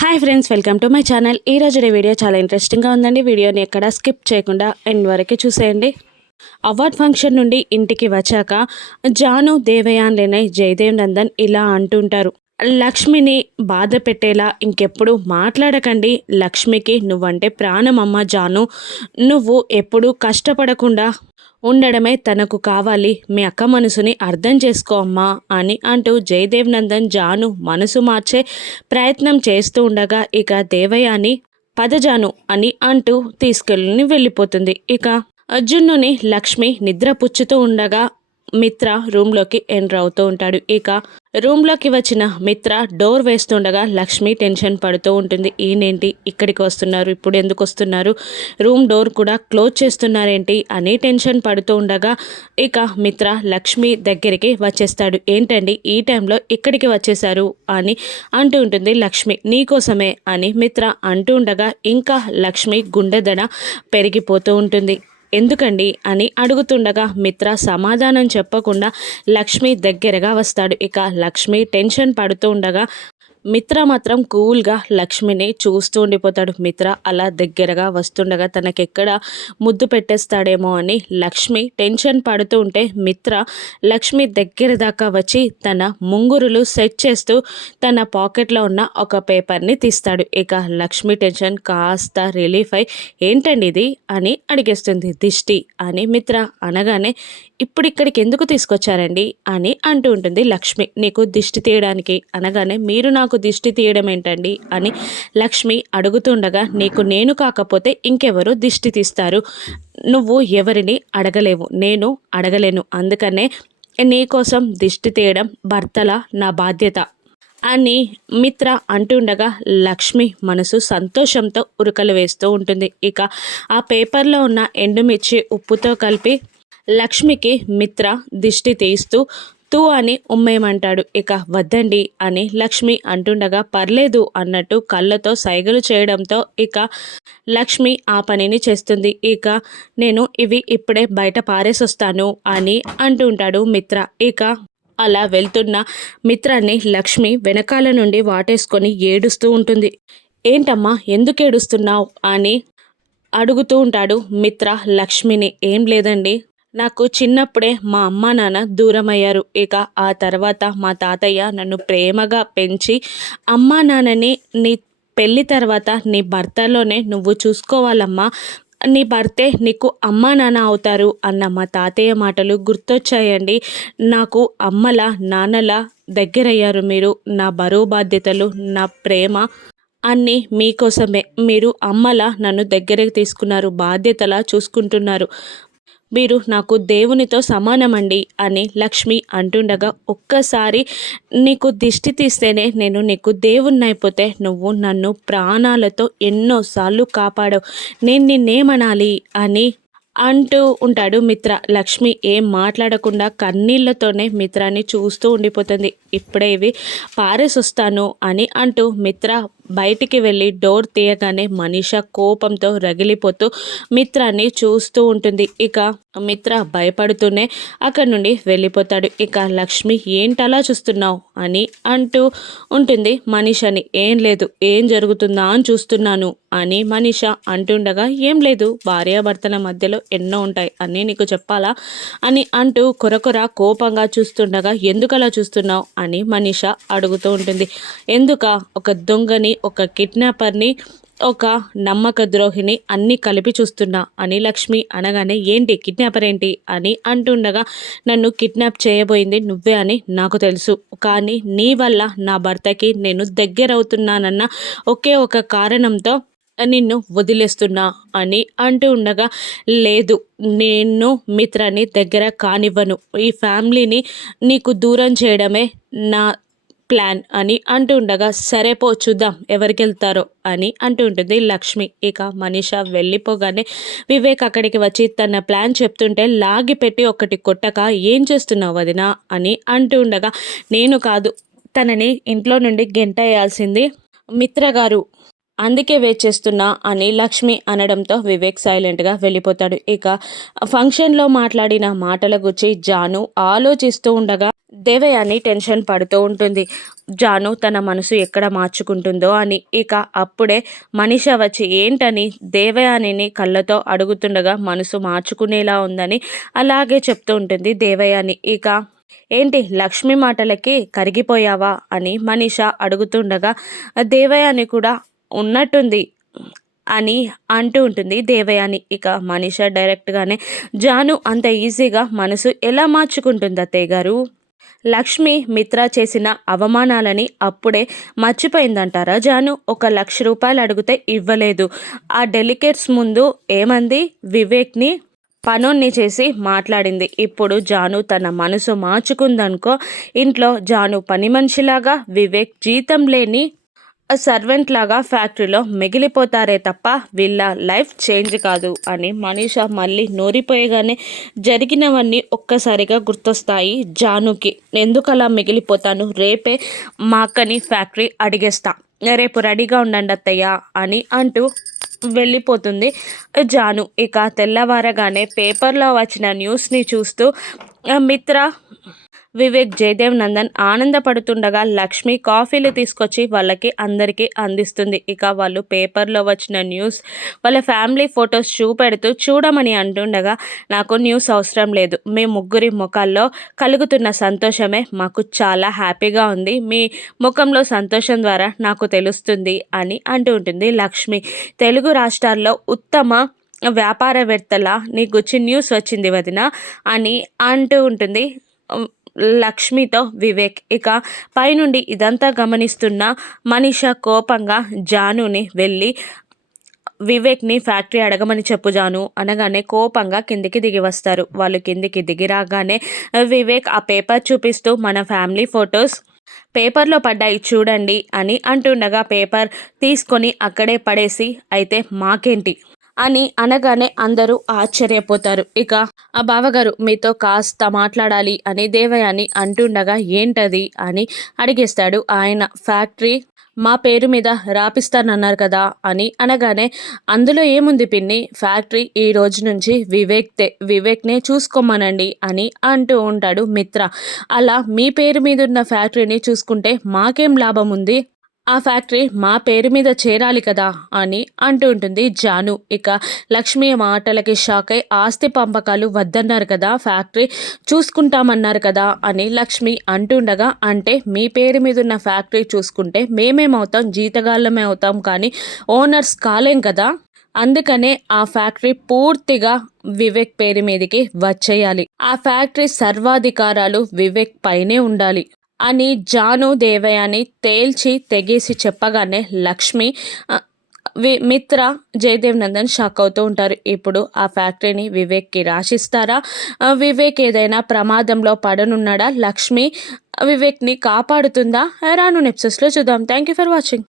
Hi friends welcome to my channel ఈ రోజు video చాలా ఇంట్రెస్టింగ్గా ఉందండి. వీడియోని ఎక్కడ స్కిప్ చేయకుండా ఎండ్ వరకు చూసేయండి. అవార్డ్ ఫంక్షన్ నుండి ఇంటికి వచ్చాక జాను దేవయాన్ లేనై జయదేవ్ నందన్ ఇలా అంటుంటారు. లక్ష్మిని బాధ పెట్టేలా ఇంకెప్పుడు మాట్లాడకండి. లక్ష్మికి నువ్వంటే ప్రాణమమ్మ జాను. నువ్వు ఎప్పుడు కష్టపడకుండా ఉండడమే తనకు కావాలి. మీ అక్క మనసుని అర్థం చేసుకో అమ్మా అని అంటూ జయదేవ్ నందన్ జాను మనసు మార్చే ప్రయత్నం చేస్తూ ఉండగా ఇక దేవయాని పదజాను అని అంటూ తీసుకెళ్ళి వెళ్ళిపోతుంది. ఇక అర్జునుని లక్ష్మి నిద్ర పుచ్చుతూ ఉండగా మిత్ర రూమ్లోకి ఎంటర్ అవుతూ ఉంటాడు. ఇక రూమ్లోకి వచ్చిన మిత్ర డోర్ వేస్తుండగా లక్ష్మి టెన్షన్ పడుతూ ఉంటుంది. ఈయనేంటి? ఇక్కడికి వస్తున్నారు. ఇప్పుడు ఎందుకు వస్తున్నారు? రూమ్ డోర్ కూడా క్లోజ్ చేస్తున్నారేంటి? అని టెన్షన్ పడుతూ ఉండగా ఇక మిత్ర లక్ష్మి దగ్గరికి వచ్చేస్తాడు. ఏంటండి? ఈ టైంలో ఇక్కడికి వచ్చేసారు అని అంటూ ఉంటుంది లక్ష్మి. నీకోసమే అని మిత్ర అంటూ ఉండగా ఇంకా లక్ష్మి గుండెదడ పెరిగిపోతూ ఉంటుంది. ఎందుకండి అని అడుగుతుండగా మిత్ర సమాధానం చెప్పకుండా లక్ష్మి దగ్గరగా వస్తాడు. ఇక లక్ష్మి టెన్షన్ పడుతూ ఉండగా మిత్ర మాత్రం కూల్గా లక్ష్మిని చూస్తూ ఉండిపోతాడు. మిత్ర అలా దగ్గరగా వస్తుండగా తనకెక్కడ ముద్దు పెట్టేస్తాడేమో అని లక్ష్మి టెన్షన్ పడుతూ ఉంటే మిత్ర లక్ష్మి దగ్గర దాకా వచ్చి తన ముంగురులు సెట్ చేస్తూ తన పాకెట్లో ఉన్న ఒక పేపర్ని తీస్తాడు. ఇక లక్ష్మి టెన్షన్ కాస్త రిలీఫ్ అయి ఏంటండి ఇది? అని అడిగేస్తుంది దిష్టి. అని మిత్ర అనగానే ఇప్పుడు ఇక్కడికి ఎందుకు తీసుకొచ్చారండి? అని అంటూ ఉంటుంది లక్ష్మి. నీకు దిష్టి తీయడానికి. అనగానే మీరు నాకు దిష్టి తీయడం ఏంటండి అని లక్ష్మి అడుగుతుండగా నీకు నేను కాకపోతే ఇంకెవరు దిష్టి తీస్తారు? నువ్వు ఎవరిని అడగలేవు. నేను అడగలేను. అందుకనే నీకోసం దిష్టి తీయడం భర్తల నా బాధ్యత అని మిత్ర అంటుండగా లక్ష్మి మనసు సంతోషంతో ఉరకలు వేస్తూ ఉంటుంది. ఇక ఆ పేపర్లో ఉన్న ఎండుమిర్చి ఉప్పుతో కలిపి లక్ష్మికి మిత్ర దిష్టి తీస్తూ తూ అని ఉమ్మేయమంటాడు ఇక వద్దండి అని లక్ష్మి అంటుండగా పర్లేదు అన్నట్టు కళ్ళతో సైగలు చేయడంతో ఇక లక్ష్మి ఆ పనిని చేస్తుంది. ఇక నేను ఇవి ఇప్పుడే బయట పారేసొస్తాను అని అంటుంటాడు మిత్ర. ఇక అలా వెళ్తున్న మిత్రాన్ని లక్ష్మి వెనకాల నుండి వాటేసుకొని ఏడుస్తూ ఉంటుంది. ఏంటమ్మా ఎందుకు ఏడుస్తున్నావు? అని అడుగుతూ ఉంటాడు మిత్ర లక్ష్మిని. ఏం లేదండి నాకు చిన్నప్పుడే మా అమ్మ నాన్న దూరం అయ్యారు ఇక ఆ తర్వాత మా తాతయ్య నన్ను ప్రేమగా పెంచి అమ్మా నాన్నని నీ పెళ్ళి తర్వాత నీ భర్తలోనే నువ్వు చూసుకోవాలమ్మా నీ భర్తే నీకు అమ్మా నాన్న అవుతారు అన్న మా తాతయ్య మాటలు గుర్తొచ్చాయండి. నాకు అమ్మల నాన్నల దగ్గరయ్యారు మీరు నా బరువు బాధ్యతలు నా ప్రేమ అన్నీ మీకోసమే. మీరు అమ్మల నన్ను దగ్గరకు తీసుకున్నారు బాధ్యతలా చూసుకుంటున్నారు. మీరు నాకు దేవునితో సమానమండి అని లక్ష్మి అంటుండగా ఒక్కసారి నీకు దిష్టి తీస్తేనే నేను నీకు దేవుణ్ణి అయిపోతే నువ్వు నన్ను ప్రాణాలతో ఎన్నోసార్లు కాపాడవు. నేను నిన్నేమనాలి అని అంటూ ఉంటాడు మిత్ర. లక్ష్మి ఏం మాట్లాడకుండా కన్నీళ్ళతోనే మిత్రాన్ని చూస్తూ ఉండిపోతుంది. ఇప్పుడే ఇవి పారేసొస్తాను అని అంటూ మిత్ర బయటికి వెళ్ళి డోర్ తీయగానే మనిష కోపంతో రగిలిపోతూ మిత్రాన్ని చూస్తూ ఉంటుంది. ఇక మిత్ర భయపడుతూనే అక్కడి నుండి వెళ్ళిపోతాడు. ఇక లక్ష్మి ఏంటలా చూస్తున్నావు? అని అంటూ ఉంటుంది మనిషని. ఏం లేదు ఏం జరుగుతుందా అని చూస్తున్నాను అని మనిష అంటుండగా ఏం లేదు భార్యాభర్తల మధ్యలో ఎన్నో ఉంటాయి అని నీకు చెప్పాలా? అని అంటూ కొరకొర కోపంగా చూస్తుండగా ఎందుకలా చూస్తున్నావు? అని మనిష అడుగుతూ ఉంటుంది. ఎందుక? ఒక దొంగని ఒక కిడ్నాపర్ని ఒక నమ్మక ద్రోహిని అన్నీ కలిపి చూస్తున్నా. అని లక్ష్మి అనగానే ఏంటి కిడ్నాపర్ ఏంటి అని అంటుండగా నన్ను కిడ్నాప్ చేయబోయింది నువ్వే అని నాకు తెలుసు. కానీ నీ వల్ల నా భర్తకి నేను దగ్గరవుతున్నానన్న ఒకే ఒక కారణంతో నిన్ను వదిలేస్తున్నా అని అంటూ ఉండగా లేదు నేను మిత్రాన్ని దగ్గర కానివ్వను. ఈ ఫ్యామిలీని నీకు దూరం చేయడమే నా ప్లాన్ అని అంటూ ఉండగా సరే పో చూద్దాం ఎవరికి వెళ్తారో అని అంటూ ఉంటుంది లక్ష్మి. ఇక మనీష వెళ్ళిపోగానే వివేక్ అక్కడికి వచ్చి తన ప్లాన్ చెప్తుంటే లాగిపెట్టి ఒకటి కొట్టక ఏం చేస్తున్నావు వదినా అని అంటూ ఉండగా నేను కాదు తనని ఇంట్లో నుండి గెంటేయాల్సింది మిత్ర గారు అందుకే వెయిట్ చేస్తున్నా అని లక్ష్మి అనడంతో వివేక్ సైలెంట్గా వెళ్ళిపోతాడు. ఇక ఫంక్షన్లో మాట్లాడిన మాటల గురించి జాను ఆలోచిస్తూ ఉండగా దేవయాని టెన్షన్ పడుతూ ఉంటుంది. జాను తన మనసు ఎక్కడ మార్చుకుంటుందో అని. ఇక అప్పుడే మనిష వచ్చి ఏంటని? దేవయానిని కళ్ళతో అడుగుతుండగా మనసు మార్చుకునేలా ఉందని అలాగే చెప్తూ ఉంటుంది దేవయాని. ఇక ఏంటి లక్ష్మి మాటలకి కరిగిపోయావా? అని మనీష అడుగుతుండగా దేవయాని కూడా ఉన్నట్టుంది అని అంటూ ఉంటుంది దేవయాని. ఇక మనీష డైరెక్ట్గానే జాను అంత ఈజీగా మనసు ఎలా మార్చుకుంటుంది అత్తయ్య గారు? లక్ష్మి మిత్ర చేసిన అవమానాలని అప్పుడే మర్చిపోయిందంటారా జాను? ఒక లక్ష రూపాయలు అడిగితే ఇవ్వలేదు. ఆ డెలికేట్స్ ముందు ఏమంది? వివేక్ని పనున్ని చేసి మాట్లాడింది. ఇప్పుడు జాను తన మనసు మార్చుకుందనుకో ఇంట్లో జాను పని మనిషిలాగా వివేక్ జీతం లేని సర్వెంట్ లాగా ఫ్యాక్టరీలో మిగిలిపోతారే తప్ప వీళ్ళ లైఫ్ చేంజ్ కాదు అని మనీష మళ్ళీ నూరిపోయగానే జరిగినవన్నీ ఒక్కసారిగా గుర్తొస్తాయి జానుకి. ఎందుకలా మిగిలిపోతాను? రేపే మా అక్కని ఫ్యాక్టరీ అడిగేస్తా. రేపు రెడీగా ఉండండి అత్తయ్య అని అంటూ వెళ్ళిపోతుంది జాను. ఇక తెల్లవారగానే పేపర్లో వచ్చిన న్యూస్ని చూస్తూ మిత్ర వివేక్ జయదేవ్ నందన్ ఆనందపడుతుండగా లక్ష్మి కాఫీలు తీసుకొచ్చి వాళ్ళకి అందరికీ అందిస్తుంది. ఇక వాళ్ళు పేపర్లో వచ్చిన న్యూస్ వాళ్ళ ఫ్యామిలీ ఫొటోస్ చూపెడుతూ చూడమని అంటుండగా నాకు న్యూస్ అవసరం లేదు. మీ ముగ్గురి ముఖాల్లో కలుగుతున్న సంతోషమే మాకు చాలా హ్యాపీగా ఉంది. మీ ముఖంలో సంతోషం ద్వారా నాకు తెలుస్తుంది అని అంటూ ఉంటుంది లక్ష్మి. తెలుగు రాష్ట్రాల్లో ఉత్తమ వ్యాపారవేత్తల నీ గుచ్చి న్యూస్ వచ్చింది వదిన అని అంటూ ఉంటుంది. లక్ష్మితో వివేక్. ఇక పైనుండి ఇదంతా గమనిస్తున్న మనిష కోపంగా జానుని వెళ్ళి వివేక్ని ఫ్యాక్టరీ అడగమని చెప్పు జాను అనగానే కోపంగా కిందికి దిగి వస్తారు. వాళ్ళు కిందికి దిగి రాగానే వివేక్ ఆ పేపర్ చూపిస్తూ మన ఫ్యామిలీ ఫొటోస్ పేపర్లో పడ్డాయి చూడండి అని అంటుండగా పేపర్ తీసుకొని అక్కడే పడేసి అయితే మాకేంటి? అని అనగానే అందరూ ఆశ్చర్యపోతారు. ఇక ఆ బావగారు మీతో కాస్త మాట్లాడాలి అని దేవయాని అంటుండగా ఏంటది? అని అడిగేస్తాడు. ఆయన ఫ్యాక్టరీ మా పేరు మీద రాపిస్తానన్నారు కదా అని అనగానే అందులో ఏముంది పిన్ని? ఫ్యాక్టరీ ఈ రోజు నుంచి వివేక్తే వివేక్నే చూసుకోమనండి అని అంటూ ఉంటాడు మిత్ర. అలా మీ పేరు మీద ఉన్న ఫ్యాక్టరీని చూసుకుంటే మాకేం లాభం ఉంది ఆ ఫ్యాక్టరీ మా పేరు మీద చేరాలి కదా అని అంటూ ఉంటుంది జాను. ఇక లక్ష్మి మాటలకి షాక్ అయి ఆస్తి పంపకాలు వద్దన్నారు కదా ఫ్యాక్టరీ చూసుకుంటామన్నారు కదా అని లక్ష్మి అంటుండగా అంటే మీ పేరు మీద ఉన్న ఫ్యాక్టరీ చూసుకుంటే మేమేమవుతాం జీతగాళ్ళమే అవుతాం కానీ ఓనర్స్ కాలేం కదా? అందుకనే ఆ ఫ్యాక్టరీ పూర్తిగా వివేక్ పేరు మీదకి వచ్చేయాలి. ఆ ఫ్యాక్టరీ సర్వాధికారాలు వివేక్ పైనే ఉండాలి. అని జాను దేవయాని తేల్చి తెగేసి చెప్పగానే లక్ష్మి వి మిత్ర జయదేవ్ నందన్ షాక్ అవుతూ ఉంటారు. ఇప్పుడు ఆ ఫ్యాక్టరీని వివేక్కి రాసిస్తారా? వివేక్ ఏదైనా ప్రమాదంలో పడనున్నాడా? లక్ష్మి వివేక్ని కాపాడుతుందా? రాను నెప్సెస్లో చూద్దాం. Thank you for watching.